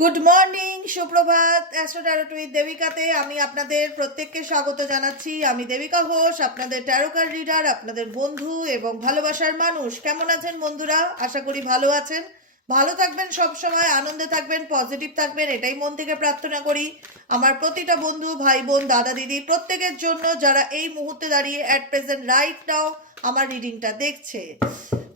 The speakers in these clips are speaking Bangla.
গুড মর্নিং, সুপ্রভাত। অ্যাস্ট্রো ট্যারো উইথ দেবিকাতে আমি আপনাদের প্রত্যেককে স্বাগত জানাচ্ছি। আমি দেবিকা ঘোষ, আপনাদের ট্যারো কার্ড রিডার, আপনাদের বন্ধু এবং ভালোবাসার মানুষ। কেমন আছেন বন্ধুরা? আশা করি ভালো আছেন। ভালো থাকবেন, সবসময় আনন্দে থাকবেন, পজিটিভ থাকবেন, এটাই মন থেকে প্রার্থনা করি আমার প্রতিটা বন্ধু, ভাই বোন, দাদা দিদি প্রত্যেকের জন্য, যারা এই মুহূর্তে দাঁড়িয়ে অ্যাট প্রেজেন্ট রাইট নাও আমার রিডিংটা দেখছে।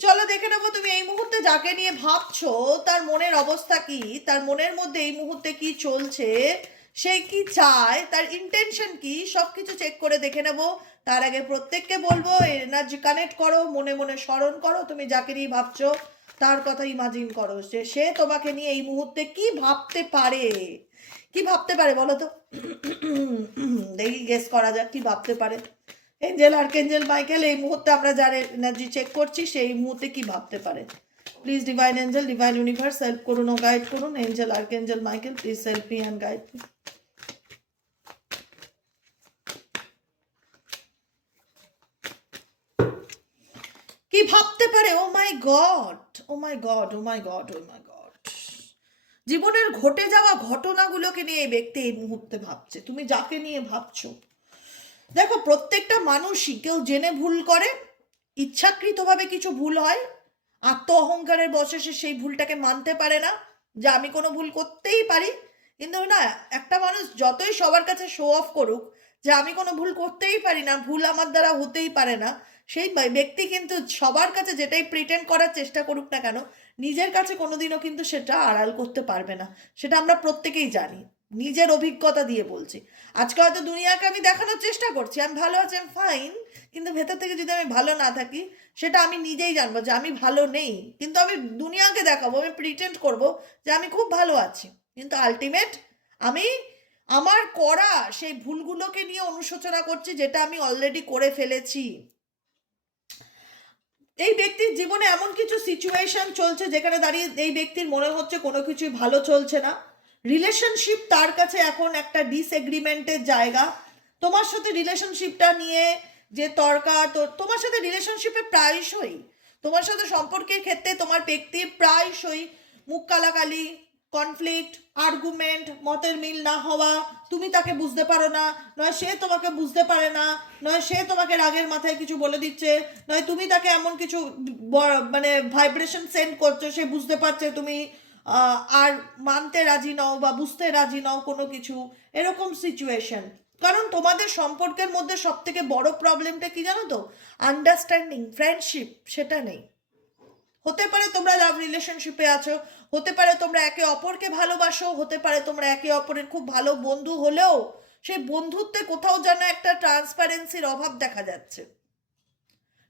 চলো দেখে নেবো তুমি এই মুহূর্তে যাকে নিয়ে ভাবছো তার মনের অবস্থা কি, তার মনের মধ্যে এই মুহূর্তে কি চলছে, সে কি চায়, তার ইন্টেনশন কি, সবকিছু চেক করে দেখে নেবো। তার আগে প্রত্যেককে বলবো এনার্জি কানেক্ট করো, মনে মনে স্মরণ করো তুমি যাকে নিয়ে ভাবছো তার কথা ইমাজিন করো যে সে তোমাকে নিয়ে এই মুহূর্তে কি ভাবতে পারে। কি ভাবতে পারে বলো তো? দেখি গেস করা যাক কি ভাবতে পারে। এঞ্জেল আর্কেঞ্জেল মাইকেল, এই মুহূর্তে আমরা যার এনার্জি চেক করছি সেই মুহূর্তে কি ভাবতে পারে। Please divine angel, divine universe help করুন ও গাইড করুন। Angel archangel Michael, please help me and guide me. কি ভাবতে পারে? ও মাই গড, ও মাই গড, ও মাই গড, ও মাই গড। জীবনের ঘটে যাওয়া ঘটনাগুলোকে নিয়ে এই ব্যক্তি এই মুহূর্তে ভাবছে। তুমি যাকে নিয়ে ভাবছো, দেখো প্রত্যেকটা মানুষই কেউ জেনে ভুল করে, ইচ্ছাকৃতভাবে কিছু ভুল হয়, আত্ম অহংকারের বশে সে সেই ভুলটাকে মানতে পারে না যে আমি কোনো ভুল করতেই পারি। কিন্তু না, একটা মানুষ যতই সবার কাছে শো অফ করুক যে আমি কোনো ভুল করতেই পারি না, ভুল আমার দ্বারা হতেই পারে না, সেই ব্যক্তি কিন্তু সবার কাছে যেটাই প্রিটেন্ড করার চেষ্টা করুক না কেন, নিজের কাছে কোনোদিনও কিন্তু সেটা আড়াল করতে পারবে না। সেটা আমরা প্রত্যেকেই জানি, নিজের অভিজ্ঞতা দিয়ে বলছি। আজকে হয়তো দুনিয়াকে আমি দেখানোর চেষ্টা করছি আমি ভালো আছি, আমি ফাইন, কিন্তু ভেতর থেকে যদি আমি ভালো না থাকি সেটা আমি নিজেই জানবো যে আমি ভালো নেই। কিন্তু আমি দুনিয়াকে দেখাবো, আমি প্রিটেন্ড করব যে আমি খুব ভালো আছি, কিন্তু আলটিমেট আমি আমার করা সেই ভুলগুলোকে নিয়ে অনুশোচনা করছি, যেটা আমি অলরেডি করে ফেলেছি। এই ব্যক্তির জীবনে এমন কিছু সিচুয়েশন চলছে যেখানে দাঁড়িয়ে এই ব্যক্তির মনে হচ্ছে কোনো কিছুই ভালো চলছে না। রিলেশনশিপ তার কাছে এখন একটা ডিসএগ্রিমেন্টের জায়গা। তোমার সাথে রিলেশনশিপটা নিয়ে যে তর্কা, তো তোমার সাথে রিলেশনশিপে প্রায়শই, তোমার সাথে সম্পর্কের ক্ষেত্রে তোমার ব্যক্তি প্রায়শই মুখ কালাকালি, কনফ্লিক্ট, আর্গুমেন্ট, মতের মিল না হওয়া, তুমি তাকে বুঝতে পারো না, নয় সে তোমাকে বুঝতে পারে না, নয় সে তোমাকে রাগের মাথায় কিছু বলে দিচ্ছে, নয় তুমি তাকে এমন কিছু মানে ভাইব্রেশন সেন্ড করছো, সে বুঝতে পারছে তুমি আর মানতে রাজি নও বা বুঝতে রাজি নও কোনো কিছু, এরকম সিচুয়েশন। কারণ তোমাদের সম্পর্কের মধ্যে সব থেকে বড় প্রবলেমটা কি জানো তো? আন্ডারস্ট্যান্ডিং, ফ্রেন্ডশিপ সেটা নেই। হতে পারে তোমরা লাভ রিলেশনশিপে আছো, হতে পারে তোমরা একে অপরকে ভালোবাসো, হতে পারে তোমরা একে অপরের খুব ভালো বন্ধু হলেও সেই বন্ধুত্বে কোথাও যেন একটা ট্রান্সপারেন্সির অভাব দেখা যাচ্ছে,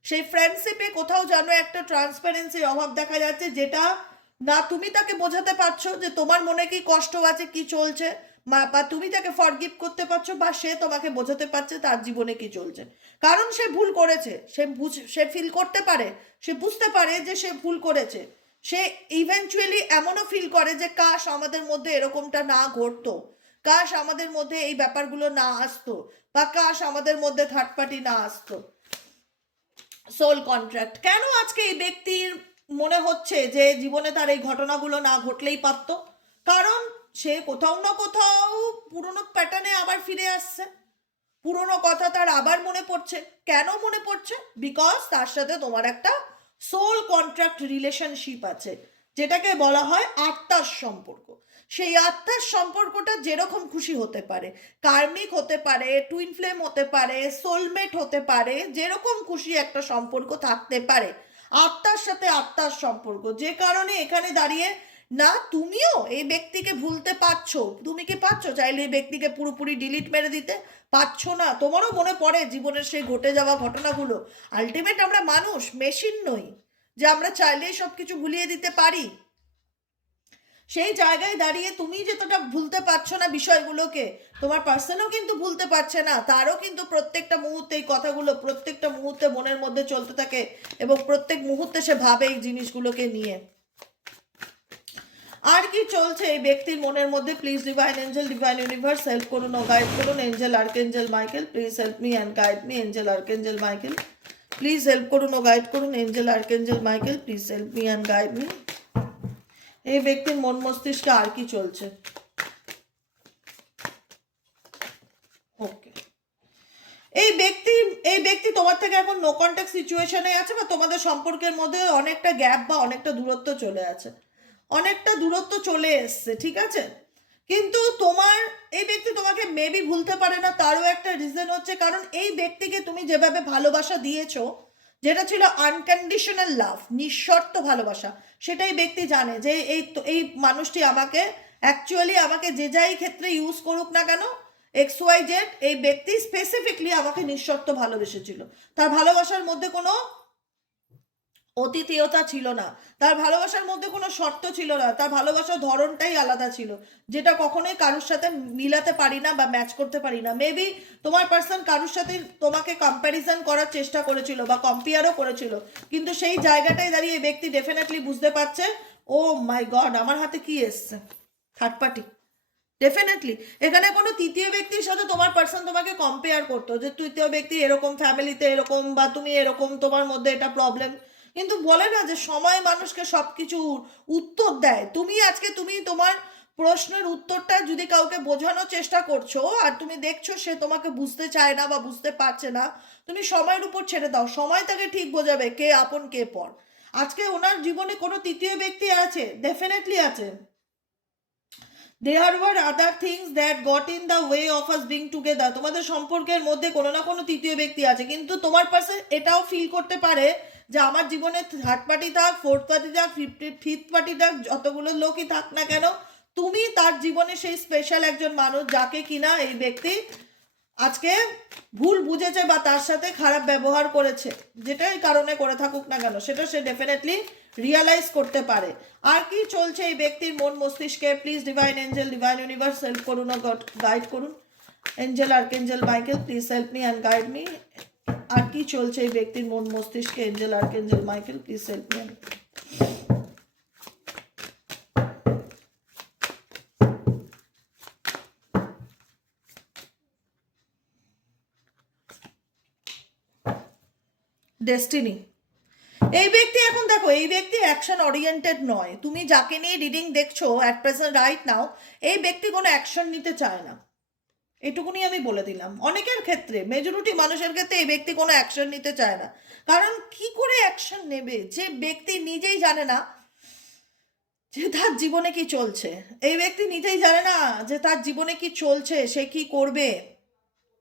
সেই ফ্রেন্ডশিপে কোথাও যেন একটা ট্রান্সপারেন্সির অভাব দেখা যাচ্ছে, যেটা না তুমি তাকে বোঝাতে পারছো যে তোমার মনে কি কষ্ট আছে, কি চলছে, বা তুমি তাকে ফরগিভ করতে পারছো, বা সে তোমাকে বোঝাতে পারছে তার জীবনে কি চলছে। কারণ সে ভুল করেছে, সে ফিল করতে পারে, সে বুঝতে পারে যে সে ভুল করেছে। সে ইভেনচুয়ালি এমনও ফিল করে যে কাশ আমাদের মধ্যে এরকমটা না ঘটতো, কাশ আমাদের মধ্যে এই ব্যাপারগুলো না আসতো, বা কাশ আমাদের মধ্যে থার্ড পার্টি না আসতো। সোল কন্ট্রাক্ট কেন আজকে এই ব্যক্তির মনে হচ্ছে যে জীবনে তার এই ঘটনাগুলো না ঘটলেই পারত? কারণ সে কোথাও না কোথাও পুরনো প্যাটার্নে আবার ফিরে আসছে, পুরনো কথা তার আবার মনে পড়ছে। কেন মনে পড়ছে? বিকজ তার সাথে তোমার একটা সোল কন্ট্রাক্ট রিলেশনশিপ আছে, যেটাকে বলা হয় আত্মার সম্পর্ক। সেই আত্মার সম্পর্কটা যেরকম খুশি হতে পারে, কার্মিক হতে পারে, টুইন ফ্লেম হতে পারে, সোলমেট হতে পারে, যেরকম খুশি একটা সম্পর্ক থাকতে পারে আত্মার সাথে আত্মার সম্পর্ক। যে কারণে এখানে দাঁড়িয়ে না তুমিও এই ব্যক্তিকে ভুলতে পারছো, তুমি কি পারছো চাইলে এই ব্যক্তিকে পুরোপুরি ডিলিট মেরে দিতে? পারছো না। তোমারও মনে পড়ে জীবনের সেই ঘটে যাওয়া ঘটনাগুলো। আলটিমেট আমরা মানুষ, মেশিন নই যে আমরা চাইলেই সব কিছু ভুলিয়ে দিতে পারি। সেই জায়গায় দাঁড়িয়ে তুমি যতটা ভুলতে পারছো না বিষয়গুলোকে, তোমার পার্সনও কিন্তু ভুলতে পারছে না, তারও কিন্তু প্রত্যেকটা মুহূর্তে এই কথাগুলো প্রত্যেকটা মুহূর্তে মনের মধ্যে চলতে থাকে, এবং প্রত্যেক মুহূর্তে সে ভাবে এই জিনিসগুলোকে নিয়ে। আর কি চলছে এই ব্যক্তির মনের মধ্যে? Please divine angel, divine universe help করুন ও গাইড করুন। Angel archangel Michael, please help me and guide me. Angel archangel Michael, please help করুন ও গাইড করুন। Angel archangel Michael, please help me and guide me. এই ব্যক্তির মন মস্তিষ্কে আর কি চলছে? ওকে, এই ব্যক্তি তোমার থেকে এখন নো কন্ট্যাক্ট সিচুয়েশনে আছে, বা তোমাদের সম্পর্কের মধ্যে অনেকটা গ্যাপ বা অনেকটা দূরত্ব চলে আছে, অনেকটা দূরত্ব চলে এসছে, ঠিক আছে? কিন্তু এই ব্যক্তি তোমাকে মেবি ভুলতে পারে না, তারও একটা রিজন হচ্ছে কারণ এই ব্যক্তিকে তুমি যেভাবে ভালোবাসা দিয়েছো, যেটা ছিল আনকন্ডিশনাল লাভ, নিঃশর্ত ভালোবাসা, সেটাই ব্যক্তি জানে যে এই মানুষটি আমাকে অ্যাকচুয়ালি আমাকে যে যাই ক্ষেত্রে ইউজ করুক না কেন, XYZ, এই ব্যক্তি স্পেসিফিকলি আমাকে নিঃশর্ত ভালোবেসেছিল। তার ভালোবাসার মধ্যে কোনো অতিথিয়তা ছিল না, তার ভালোবাসার মধ্যে কোনো শর্ত ছিল না, তার ভালোবাসার ধরনটাই আলাদা ছিল, যেটা কখনোই কারোর সাথে মিলাতে পারি না বা ম্যাচ করতে পারি না। মেবি তোমার পার্সন কারোর সাথে তোমাকে কম্প্যারিজন করার চেষ্টা করেছিল বা কম্পেয়ারও করেছিল, কিন্তু সেই জায়গাটায় দাঁড়িয়ে ব্যক্তি ডেফিনেটলি বুঝতে পারছে, ও মাই গড, আমার হাতে কি এসছে, থার্ড পার্টি। ডেফিনেটলি এখানে কোনো তৃতীয় ব্যক্তির সাথে তোমার পার্সন তোমাকে কম্পেয়ার করতো, যে তৃতীয় ব্যক্তি এরকম, ফ্যামিলিতে এরকম, বা তুমি এরকম, তোমার মধ্যে এটা প্রবলেম। কিন্তু বলে না যে সময় মানুষকে সবকিছু উত্তর দেয়। তুমি তোমার প্রশ্নের উত্তরটা যদি কাউকে বোঝানোর চেষ্টা করছো আর তুমি দেখছো সে তোমাকে বুঝতে চায় না বা বুঝতে পারছে না, তুমি সময়ের উপর ছেড়ে দাও, সময় তাকে ঠিক বোঝাবে কে আপন কে পর। আজকে ওনার জীবনে কোনো তৃতীয় ব্যক্তি আছে, ডেফিনেটলি আছে। There were other things that got in the way of us being together. তোমাদের সম্পর্কের মধ্যে কোনো না কোনো তৃতীয় ব্যক্তি আছে, কিন্তু তোমার পাশে এটাও ফিল করতে পারে যে আমার জীবনে থার্ড পার্টি থাক, ফোর্থ পার্টি থাক, ফিফথ পার্টি থাক, যতগুলো লোকই থাক না কেন, তুমি তার জীবনে সেই স্পেশাল একজন মানুষ যাকে কিনা এই ব্যক্তি আজকে ভুল বুঝেছে বা তার সাথে খারাপ ব্যবহার করেছে, যেটাই কারণে করে থাকুক না কেন, সেটা সে ডেফিনেটলি রিয়ালাইজ করতে পারে। আর কি চলছে এই ব্যক্তির মন মস্তিষ্কে? Please divine angel, divine universe help করুন ও গাইড করুন। Angel, archangel Michael, please help me and guide me. আর কি চলছে এই ব্যক্তির মন মস্তিষ্কে? Angel, archangel Michael, please help me. Destiny, এই ব্যক্তি এখন দেখো, এই ব্যক্তি অ্যাকশন ওরিয়েন্টেড নয়। তুমি যাকে নিয়ে রিডিং দেখছো অ্যাট প্রেজেন্ট রাইট নাও, এই ব্যক্তি কোনো অ্যাকশন নিতে চায় না, এটুকুনি আমি বলে দিলাম। অনেকের ক্ষেত্রে, মেজরিটি মানুষের ক্ষেত্রে এই ব্যক্তি কোনো অ্যাকশন নিতে চায় না। কারণ কি করে অ্যাকশন নেবে যে ব্যক্তি নিজেই জানে না যে তার জীবনে কি চলছে? এই ব্যক্তি নিজেই জানে না যে তার জীবনে কি চলছে, সে কি করবে,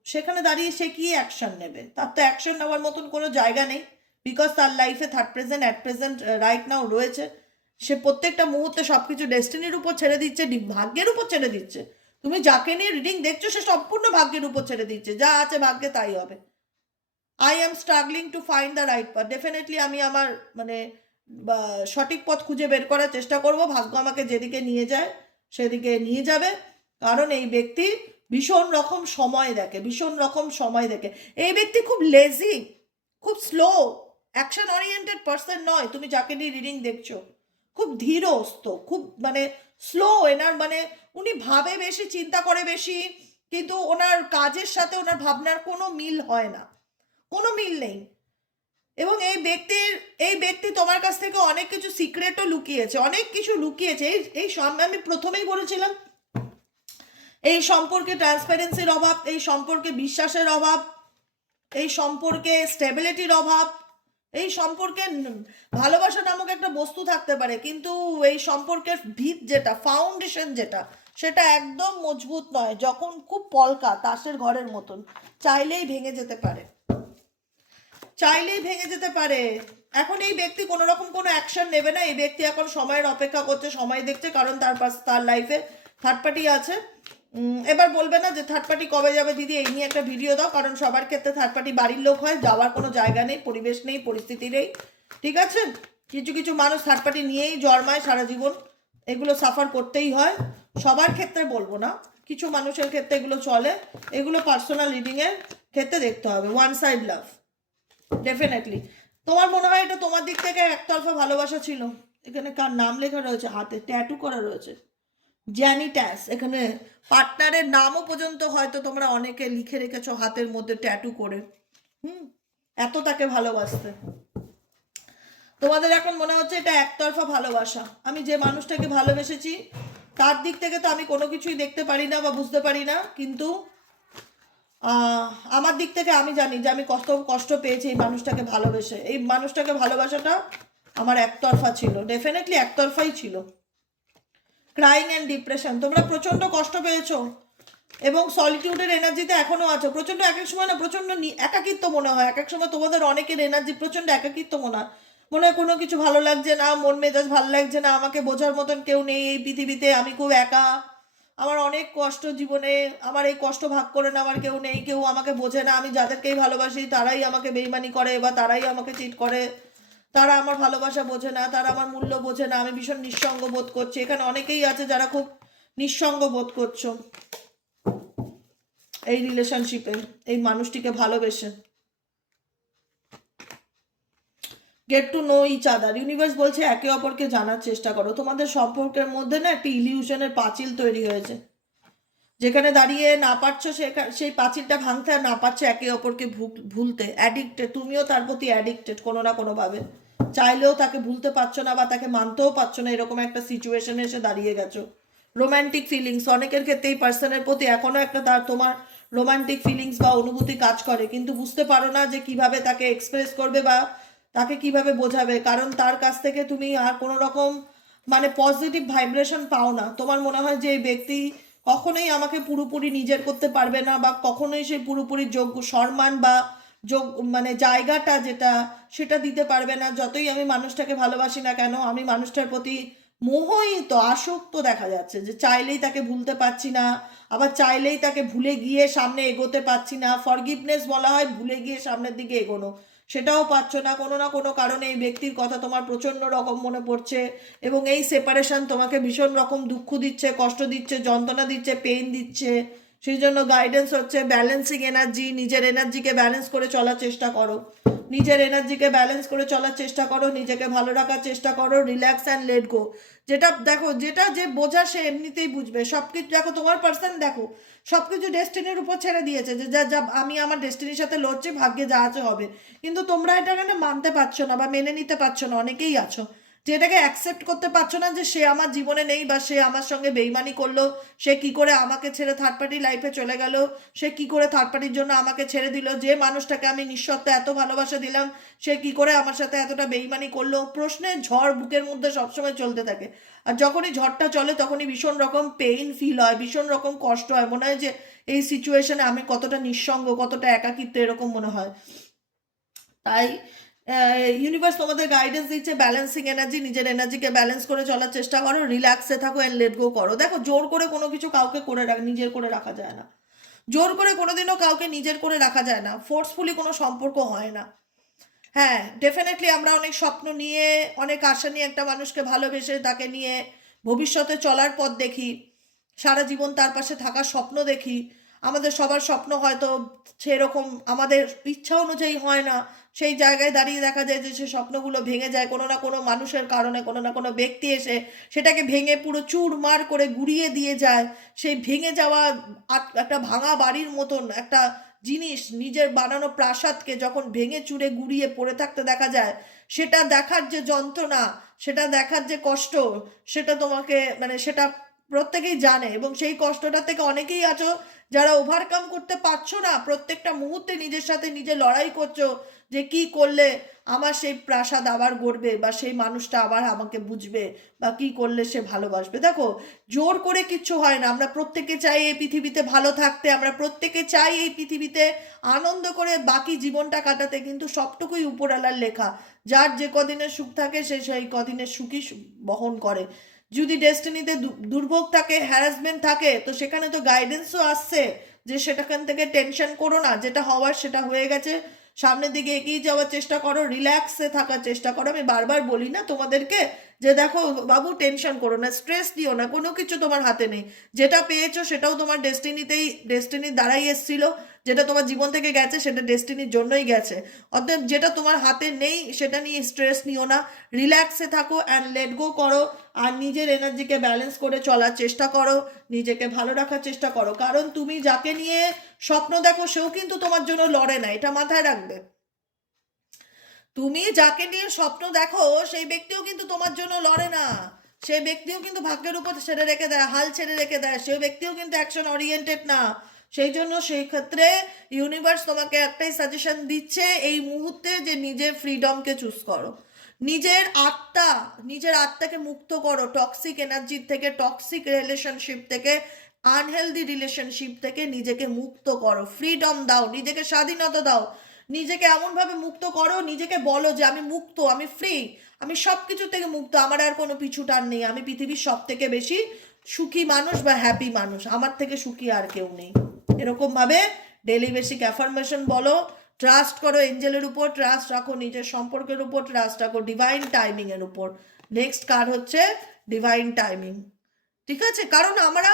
সেখানে দাঁড়িয়ে সে কি অ্যাকশন নেবে? তার তো অ্যাকশন নেওয়ার মতন কোনো জায়গা নেই, বিকজ তার লাইফে অ্যাট প্রেজেন্ট রাইট নাও রয়েছে। সে প্রত্যেকটা মুহূর্তে সব কিছু ডেস্টিনির উপর ছেড়ে দিচ্ছে, ভাগ্যের উপর ছেড়ে দিচ্ছে। তুমি যাকে নিয়ে রিডিং দেখছো সে সম্পূর্ণ ভাগ্যের উপর ছেড়ে দিচ্ছে, যা আছে ভাগ্যে তাই হবে। I am struggling to find the right path. Definitely আমি আমার মানে সঠিক পথ খুঁজে বের করার চেষ্টা করব। ভাগ্য আমাকে যেদিকে নিয়ে যায় সেদিকে নিয়ে যাবে, কারণ এই ব্যক্তি ভীষণ রকম সময় দেখে, ভীষণ রকম সময় দেখে। এই ব্যক্তি খুব লেজি, খুব স্লো, অ্যাকশন ওরিয়েন্টেড পার্সন নয়। তুমি যাকে নিয়ে রিডিং দেখছো খুব ধীরস্থ, খুব মানে স্লো। এনার মানে উনি ভাবে বেশি, চিন্তা করে বেশি, কিন্তু ওনার কাজের সাথে ওনার ভাবনার কোনো মিল হয় না, কোনো মিল নেই। এবং এই ব্যক্তি তোমার কাছ থেকে অনেক কিছু সিক্রেটও লুকিয়েছে, অনেক কিছু লুকিয়েছে। এই আমি প্রথমেই বলেছিলাম, এই সম্পর্কে ট্রান্সপারেন্সির অভাব, এই সম্পর্কে বিশ্বাসের অভাব, এই সম্পর্কে স্টেবিলিটির অভাব, এই সম্পর্কে ভালোবাসা নামক একটা বস্তু থাকতে পারে, কিন্তু এই সম্পর্কের ভিত যেটা, ফাউন্ডেশন যেটা, সেটা একদম মজবুত নয়। যখন খুব পলকা তাসের ঘরের মতন, চাইলেই ভেঙে যেতে পারে, চাইলেই ভেঙে যেতে পারে। এখন এই ব্যক্তি কোনো রকম কোনো অ্যাকশন নেবে না। এই ব্যক্তি এখন সময়ের অপেক্ষা করছে, সময় দেখছে, কারণ তার লাইফে থার্ড পার্টি আছে। এবার বলবে না যে থার্ড পার্টি কবে যাবে দিদি, এই নিয়ে একটা ভিডিও দাও, কারণ সবার ক্ষেত্রে থার্ড পার্টি বাড়ির লোক হয়, যাওয়ার কোনো জায়গা নেই, পরিবেশ নেই, পরিস্থিতি নেই, ঠিক আছে? কিছু কিছু মানুষ থার্ড পার্টি নিয়েই জন্মায় সারা জীবন, এগুলো সাফার করতেই হয়। সবার ক্ষেত্রে বলবো না, কিছু মানুষের ক্ষেত্রে এগুলো চলে, এগুলো পার্সোনাল রিডিংয়ের ক্ষেত্রে দেখতে হবে। One side love, definitely. তোমার মনে হয় এটা তোমার দিক থেকে একতরফা ভালোবাসা ছিল? এখানে কার নাম লেখা রয়েছে, হাতে ট্যাটু করা রয়েছে, জ্যানিটাস। এখানে পার্টনারের নামও পর্যন্ত হয়তো তোমরা অনেকে লিখে রেখেছো হাতের মধ্যে ট্যাটু করে। এত তাকে ভালোবাসতে। তোমাদের এখন মনে হচ্ছে এটা একতরফা ভালোবাসা। আমি যে মানুষটাকে ভালোবেসেছি তার দিক থেকে তো আমি কোনো কিছুই দেখতে পারি না বা বুঝতে পারি না, কিন্তু আমার দিক থেকে আমি জানি যে আমি কত কষ্ট পেয়েছি এই মানুষটাকে ভালোবেসে। এই মানুষটাকে ভালোবাসাটা আমার একতরফা ছিল, ডেফিনেটলি একতরফাই ছিল। ক্রাইং অ্যান্ড ডিপ্রেশন, তোমরা প্রচণ্ড কষ্ট পেয়েছো এবং সলিটিউডের এনার্জিতে এখনও আছো। প্রচণ্ড এক এক সময় না প্রচণ্ড একাকিত্ব মনে হয়, এক এক সময় তোমাদের অনেকের এনার্জি প্রচণ্ড একাকিত্ব মনে হয়, মনে হয় কোনো কিছু ভালো লাগছে না, মন মেজাজ ভালো লাগছে না, আমাকে বোঝার মতন কেউ নেই এই পৃথিবীতে, আমি খুব একা, আমার অনেক কষ্ট জীবনে, আমার এই কষ্ট ভাগ করে নেওয়ার কেউ নেই, কেউ আমাকে বোঝে না, আমি যাদেরকেই ভালোবাসি তারাই আমাকে বেইমানি করে বা তারাই আমাকে চিট করে, তারা আমার ভালোবাসা বোঝে না, তারা আমার মূল্য বোঝে না, আমি ভীষণ নিঃসঙ্গ বোধ করছি। এখানে অনেকেই আছে যারা খুব নিঃসঙ্গ বোধ করছো এই রিলেশনশিপে, এই মানুষটিকে ভালোবেসে। Get to know each other, universe বলছে একে অপরকে জানার চেষ্টা করো। তোমাদের সম্পর্কের মধ্যে না একটা ইলিউশনের পাঁচিল তৈরি হয়েছে, যেখানে দাঁড়িয়ে না পারছো সেই পাঁচিলটা ভাঙতে আর না পারছো একে অপরকে ভুলতে। অ্যাডিক্টেড, তুমিও তার প্রতি অ্যাডিক্টেড কোনো না কোনোভাবে, চাইলেও তাকে ভুলতে পারছো না বা তাকে মানতেও পারছো না, এরকম একটা সিচুয়েশনে এসে দাঁড়িয়ে গেছো। রোম্যান্টিক ফিলিংস, অনেকের ক্ষেত্রে এই পার্সনের প্রতি এখনো একটা তোমার রোম্যান্টিক ফিলিংস বা অনুভূতি কাজ করে, কিন্তু বুঝতে পারো না যে কিভাবে তাকে এক্সপ্রেস করবে বা তাকে কিভাবে বোঝাবে, কারণ তার কাছ থেকে তুমি আর কোনো রকম মানে পজিটিভ ভাইব্রেশন পাও না। তোমার মনে হয় যে এই ব্যক্তি কখনোই আমাকে পুরোপুরি নিজের করতে পারবে না বা কখনোই সেই পুরোপুরি যোগ্য সম্মান বা মানে জায়গাটা যেটা সেটা দিতে পারবে না। যতই আমি মানুষটাকে ভালোবাসি না কেন, আমি মানুষটার প্রতি মোহিত আসক্ত দেখা যাচ্ছে, যে চাইলেই তাকে ভুলতে পারছি না, আবার চাইলেই তাকে ভুলে গিয়ে সামনে এগোতে পারছি না। ফরগিভনেস বলা হয় ভুলে গিয়ে সামনের দিকে এগোনো, সেটাও পাচ্ছ না। কোনো না কোনো কারণে এই ব্যক্তির কথা তোমার প্রচণ্ড রকম মনে পড়ছে এবং এই সেপারেশন তোমাকে ভীষণ রকম দুঃখ দিচ্ছে, কষ্ট দিচ্ছে, যন্ত্রণা দিচ্ছে, পেইন দিচ্ছে। সেই জন্য গাইডেন্স হচ্ছে ব্যালেন্সিং এনার্জি, নিজের এনার্জিকে ব্যালেন্স করে চলার চেষ্টা করো, নিজের এনার্জিকে ব্যালেন্স করে চলার চেষ্টা করো, নিজেকে ভালো রাখার চেষ্টা করো, রিল্যাক্স অ্যান্ড লেট গো। যেটা দেখো, যেটা যে বোঝা সে এমনিতেই বুঝবে সব কিছু। দেখো তোমার পার্সন দেখো সব কিছু ডেস্টিনির উপর ছেড়ে দিয়েছে, যে যা যা আমি আমার ডেস্টিনির সাথে লড়ছি, ভাগ্যে যা আছে হবে। কিন্তু তোমরা এটা কেন মানতে পারছো না বা মেনে নিতে পারছো না, অনেকেই আছো যে এটাকে অ্যাকসেপ্ট করতে পারছো না যে সে আমার জীবনে নেই বা সে আমার সঙ্গে বেইমানি করলো, সে কি করে আমাকে ছেড়ে থার্ড পার্টি লাইফে চলে গেল, সে কি করে থার্ড পার্টির জন্য আমাকে ছেড়ে দিল, যে মানুষটাকে আমি নিঃশর্তে এত ভালোবাসা দিলাম সে কি করে আমার সাথে এতটা বেইমানি করলো। প্রশ্নের ঝড় বুকের মধ্যে সবসময় চলতে থাকে, আর যখনই ঝড়টা চলে তখনই ভীষণ রকম পেইন ফিল হয়, ভীষণ রকম কষ্ট হয়, মনে হয় যে এই সিচুয়েশনে আমি কতটা নিঃসঙ্গ, কতটা একাকিত্ব, এরকম মনে হয়। তাই ইউনিভার্স তোমাদের গাইডেন্স দিচ্ছে ব্যালেন্সিং এনার্জি, নিজের এনার্জিকে ব্যালেন্স করে চলার চেষ্টা করো, রিল্যাক্সে থাকো অ্যান্ড লেট গো করো। দেখো জোর করে কোনো কিছু কাউকে নিজের করে রাখা যায় না, জোর করে কোনোদিনও কাউকে নিজের করে রাখা যায় না, ফোর্সফুলি কোনো সম্পর্ক হয় না। হ্যাঁ, ডেফিনেটলি আমরা অনেক স্বপ্ন নিয়ে, অনেক আশা নিয়ে একটা মানুষকে ভালোবেসে তাকে নিয়ে ভবিষ্যতে চলার পথ দেখি, সারা জীবন তার পাশে থাকার স্বপ্ন দেখি। আমাদের সবার স্বপ্ন হয়তো সেরকম আমাদের ইচ্ছা অনুযায়ী হয় না, সেই জায়গায় দাঁড়িয়ে দেখা যায় যে সে স্বপ্নগুলো ভেঙে যায় কোনো না কোনো মানুষের কারণে, কোনো না কোনো ব্যক্তি এসে সেটাকে ভেঙে পুরো চুরমার করে গুঁড়িয়ে দিয়ে যায়। সেই ভেঙে যাওয়া একটা ভাঙা বাড়ির মতন একটা জিনিস, নিজের বানানো প্রাসাদকে যখন ভেঙে চুরে গুঁড়িয়ে পড়ে থাকতে দেখা যায়, সেটা দেখার যে যন্ত্রণা, সেটা দেখার যে কষ্ট, সেটা তোমাকে মানে সেটা প্রত্যেকেই জানে। এবং সেই কষ্টটা থেকে অনেকেই আছো যারা ওভারকাম করতে পারছো না, প্রত্যেকটা মুহূর্তে নিজের সাথে নিজে লড়াই করছো যে কি করলে আমার সেই প্রাসাদ আবার গড়বে বা সেই মানুষটা আবার আমাকে বুঝবে বা কি করলে সে ভালোবাসবে। দেখো জোর করে কিচ্ছু হয় না, আমরা প্রত্যেকে চাই এই পৃথিবীতে ভালো থাকতে, আমরা প্রত্যেকে চাই এই পৃথিবীতে আনন্দ করে বাকি জীবনটা কাটাতে, কিন্তু সবটুকুই উপরওয়ালার লেখা। যার যে কদিনের সুখ থাকে সে সেই কদিনের সুখই বহন করে। যদি ডেস্টিনিতে দুর্ভোগ থাকে, হ্যারাসমেন্ট থাকে, তো সেখানে তো গাইডেন্সও আসছে যে সেটাখান থেকে টেনশন করো না, যেটা হওয়ার সেটা হয়ে গেছে, সামনের দিকে এগিয়ে যাওয়ার চেষ্টা করো, রিল্যাক্সে থাকার চেষ্টা করো। আমি বারবার বলি না তোমাদেরকে যে দেখো বাবু টেনশন করো না, স্ট্রেস দিও না, কোনো কিছু তোমার হাতে নেই, যেটা পেয়েছো সেটাও তোমার ডেস্টিনির দ্বারাই এসেছিল, যেটা তোমার জীবন থেকে গেছে সেটা ডেস্টিনির জন্যই গেছে। অতএব যেটা তোমার হাতে নেই সেটা নিয়ে স্ট্রেস নিও না, রিল্যাক্সে থাকো অ্যান্ড লেট গো করো, আর নিজের এনার্জিকে ব্যালেন্স করে চলার চেষ্টা করো, নিজেকে ভালো রাখার চেষ্টা করো। কারণ তুমি যাকে নিয়ে স্বপ্ন দেখো সেও কিন্তু তোমার জন্য লড়ে না, এটা মাথায় রাখবে। তুমি যাকে নিয়ে স্বপ্ন দেখো সেই ব্যক্তিও কিন্তু তোমার জন্য লড়ে না, সেই ব্যক্তিও কিন্তু ভাগ্যের উপর ছেড়ে রেখে দেয়, হাল ছেড়ে রেখে দেয়, সেই ব্যক্তিও কিন্তু অ্যাকশন ওরিয়েন্টেড না। সেই জন্য সেই ক্ষেত্রে ইউনিভার্স তোমাকে একটাই সাজেশন দিচ্ছে এই মুহূর্তে যে নিজের ফ্রিডমকে চুজ করো, নিজের আত্মাকে মুক্ত করো টক্সিক এনার্জি থেকে, টক্সিক রিলেশনশিপ থেকে, আনহেলদি রিলেশনশিপ থেকে নিজেকে মুক্ত করো, ফ্রিডম দাও, নিজেকে স্বাধীনতা দাও, নিজেকে এমনভাবে মুক্ত করো, নিজেকে বলো যে আমি মুক্ত, আমি ফ্রি, আমি সব কিছু থেকে মুক্ত, আমার আর কোনো পিছুটান নেই, আমি পৃথিবীর সব থেকে বেশি সুখী মানুষ বা হ্যাপি মানুষ, আমার থেকে সুখী আর কেউ নেই। এরকমভাবে ডেলি বেসিক অ্যাফার্মেশন বলো, ট্রাস্ট করো এঞ্জেলের উপর, ট্রাস্ট রাখো নিজের সম্পর্কের উপর, ট্রাস্ট রাখো ডিভাইন টাইমিং এর উপর। নেক্সট কার্ড হচ্ছে ডিভাইন টাইমিং, ঠিক আছে? কারণ আমরা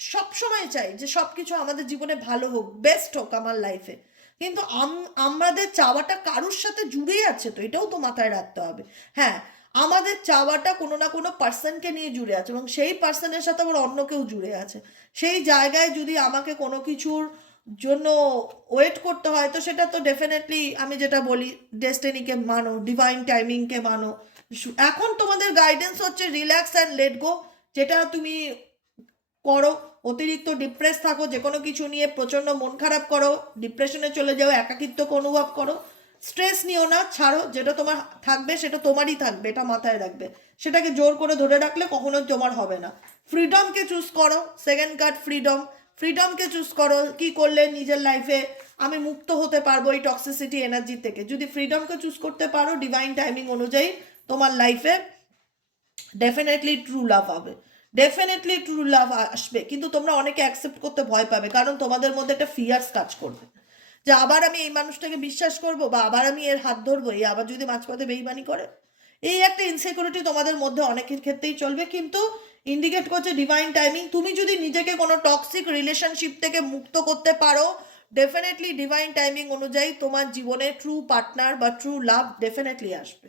সব সময় চাই যে সব কিছু আমাদের জীবনে ভালো হোক, বেস্ট হোক আমার লাইফে, কিন্তু আমাদের চাওয়াটা কারুর সাথে জুড়ে আছে, তো এটাও তো মাথায় রাখতে হবে। হ্যাঁ, আমাদের চাওয়াটা কোনো না কোনো পার্সনকে নিয়ে জুড়ে আছে এবং সেই পার্সনের সাথে আবার অন্য কেউ জুড়ে আছে। সেই জায়গায় যদি আমাকে কোনো কিছুর জন্য ওয়েট করতে হয়, তো সেটা তো ডেফিনেটলি আমি যেটা বলি ডেস্টিনিকে মানো, ডিভাইন টাইমিংকে মানো। এখন তোমাদের গাইডেন্স হচ্ছে রিল্যাক্স অ্যান্ড লেট গো, যেটা তুমি করো। অতিরিক্ত ডিপ্রেস থাকো যে কোনো কিছু নিয়ে, প্রচণ্ড মন খারাপ করো, ডিপ্রেশনে চলে যাও, একাকিত্বকে অনুভব করো, স্ট্রেস নিও না, ছাড়ো, যেটা তোমার থাকবে সেটা তোমারই থাকবে, এটা মাথায় রাখবে। সেটাকে জোর করে ধরে রাখলে কখনো তোমার হবে না। ফ্রিডমকে চুজ করো, সেকেন্ড কার্ড ফ্রিডমকে চুজ করো। কি করলে নিজের লাইফে আমি মুক্ত হতে পারবো এই টক্সিসিটি এনার্জি থেকে? যদি ফ্রিডমকে চুজ করতে পারো ডিভাইন টাইমিং অনুযায়ী, তোমার লাইফে ডেফিনেটলি ট্রু লাভ হবে, ডেফিনেটলি ট্রু লাভ আসবে। কিন্তু তোমরা অনেকে অ্যাকসেপ্ট করতে ভয় পাবে, কারণ তোমাদের মধ্যে একটা ফিয়ার্স কাজ করবে যে আবার আমি এই মানুষটাকে বিশ্বাস করব, বা আবার আমি এর হাত ধরবো, এই আবার যদি মাঝপথে বেইমানি করে, এই একটা ইনসিকিউরিটি তোমাদের মধ্যে অনেকের ক্ষেত্রেই চলবে। কিন্তু ইন্ডিকেট করছে ডিভাইন টাইমিং, তুমি যদি নিজেকে কোনো টক্সিক রিলেশনশিপ থেকে মুক্ত করতে পারো, ডেফিনেটলি ডিভাইন টাইমিং অনুযায়ী তোমার জীবনে ট্রু পার্টনার বা ট্রু লাভ ডেফিনেটলি আসবে।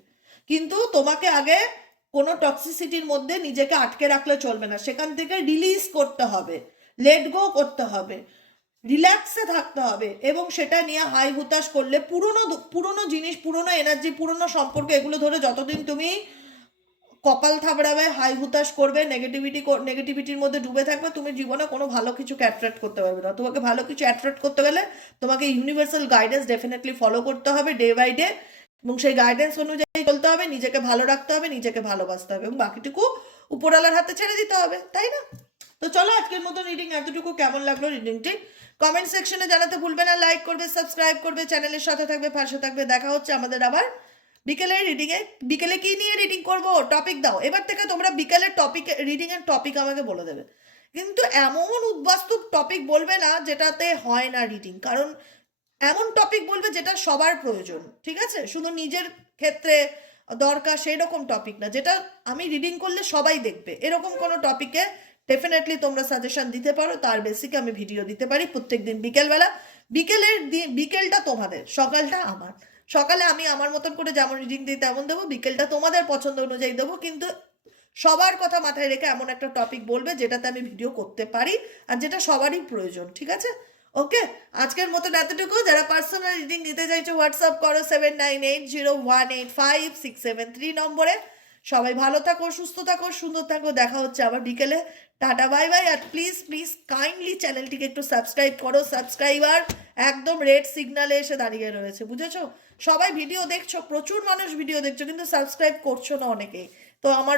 কিন্তু তোমাকে আগে কোনো টক্সিসিটির মধ্যে নিজেকে আটকে রাখলে চলবে না, সেখান থেকে রিলিজ করতে হবে, লেট গো করতে হবে, রিল্যাক্সে থাকতে হবে। এবং সেটা নিয়ে হাই হুতাশ করলে পুরনো জিনিস, পুরনো এনার্জি, পুরনো সম্পর্ক, এগুলো ধরে যতদিন তুমি কপাল থাবড়াবে, হাই হুতাশ করবে, নেগেটিভিটির মধ্যে ডুবে থাকবে, তুমি জীবনে কোনো ভালো কিছুকে অ্যাট্রাক্ট করতে পারবে না। তোমাকে ভালো কিছু অ্যাট্রাক্ট করতে গেলে তোমাকে ইউনিভার্সাল গাইডেন্স ডেফিনেটলি ফলো করতে হবে ডে বাই ডে, এবং সেই গাইডেন্স অনুযায়ী চলতে হবে, নিজেকে ভালো রাখতে হবে, নিজেকে ভালোবাসতে হবে, এবং বাকিটুকু উপরওয়ালার হাতে ছেড়ে দিতে হবে, তাই না? তো চলো আজকের মতো রিডিং এতটুকু। কেমন লাগলো রিডিংটি কমেন্ট সেকশনে জানাতে ভুলবে না, লাইক করবে, সাবস্ক্রাইব করবে, চ্যানেলের সাথে থাকবে, পাশে থাকবে। দেখা হচ্ছে আমাদের আবার বিকেলের রিডিংয়ে। বিকেলে কি নিয়ে রিডিং করব টপিক দাও, এবার থেকে তোমরা বিকেলের টপিক, রিডিংয়ের টপিক আমাকে বলে দেবে, কিন্তু এমন উদ্বাস্তু টপিক বলবে না যেটাতে হয় না রিডিং, কারণ এমন টপিক বলবে যেটা সবার প্রয়োজন, ঠিক আছে? শুধু নিজের ক্ষেত্রে দরকার সেই রকম টপিক না, যেটা আমি রিডিং করলে সবাই দেখবে, এরকম কোনো টপিকে ডেফিনেটলি তোমরা সাজেশন দিতে পারো, তার বেসিকে আমি ভিডিও দিতে পারি প্রত্যেকদিন বিকেলবেলা। বিকেলটা তোমাদের, সকালটা আমার। সকালে আমি আমার মতন করে যেমন রিডিং দিই তেমন দেবো, বিকেলটা তোমাদের পছন্দ অনুযায়ী দেবো, কিন্তু সবার কথা মাথায় রেখে এমন একটা টপিক বলবে যেটাতে আমি ভিডিও করতে পারি আর যেটা সবারই প্রয়োজন, ঠিক আছে? ওকে, আজকের মতন এতটুকু। যারা পার্সোনাল রিডিং নিতে চাইছো হোয়াটসঅ্যাপ করো 79801867 নম্বরে। সবাই ভালো থাকো, সুস্থ থাকো, সুন্দর থাকো। দেখা হচ্ছে আবার বিকেলে। Tata, bye bye. আর প্লিজ প্লিজ কাইন্ডলি চ্যানেলটিকে একটু সাবস্ক্রাইব করো। সাবস্ক্রাইবার একদম রেড সিগনালে এসে দাঁড়িয়ে রয়েছে, বুঝেছো? সবাই ভিডিও দেখছো, প্রচুর মানুষ ভিডিও দেখছো, কিন্তু সাবস্ক্রাইব করছো না অনেকেই। তো আমার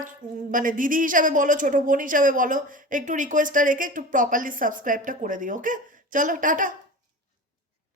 মানে দিদি হিসাবে বলো, ছোট বোন হিসাবে বলো, একটু রিকোয়েস্টটা রেখে একটু প্রপারলি সাবস্ক্রাইবটা করে দিও। ওকে, চলো টাটা।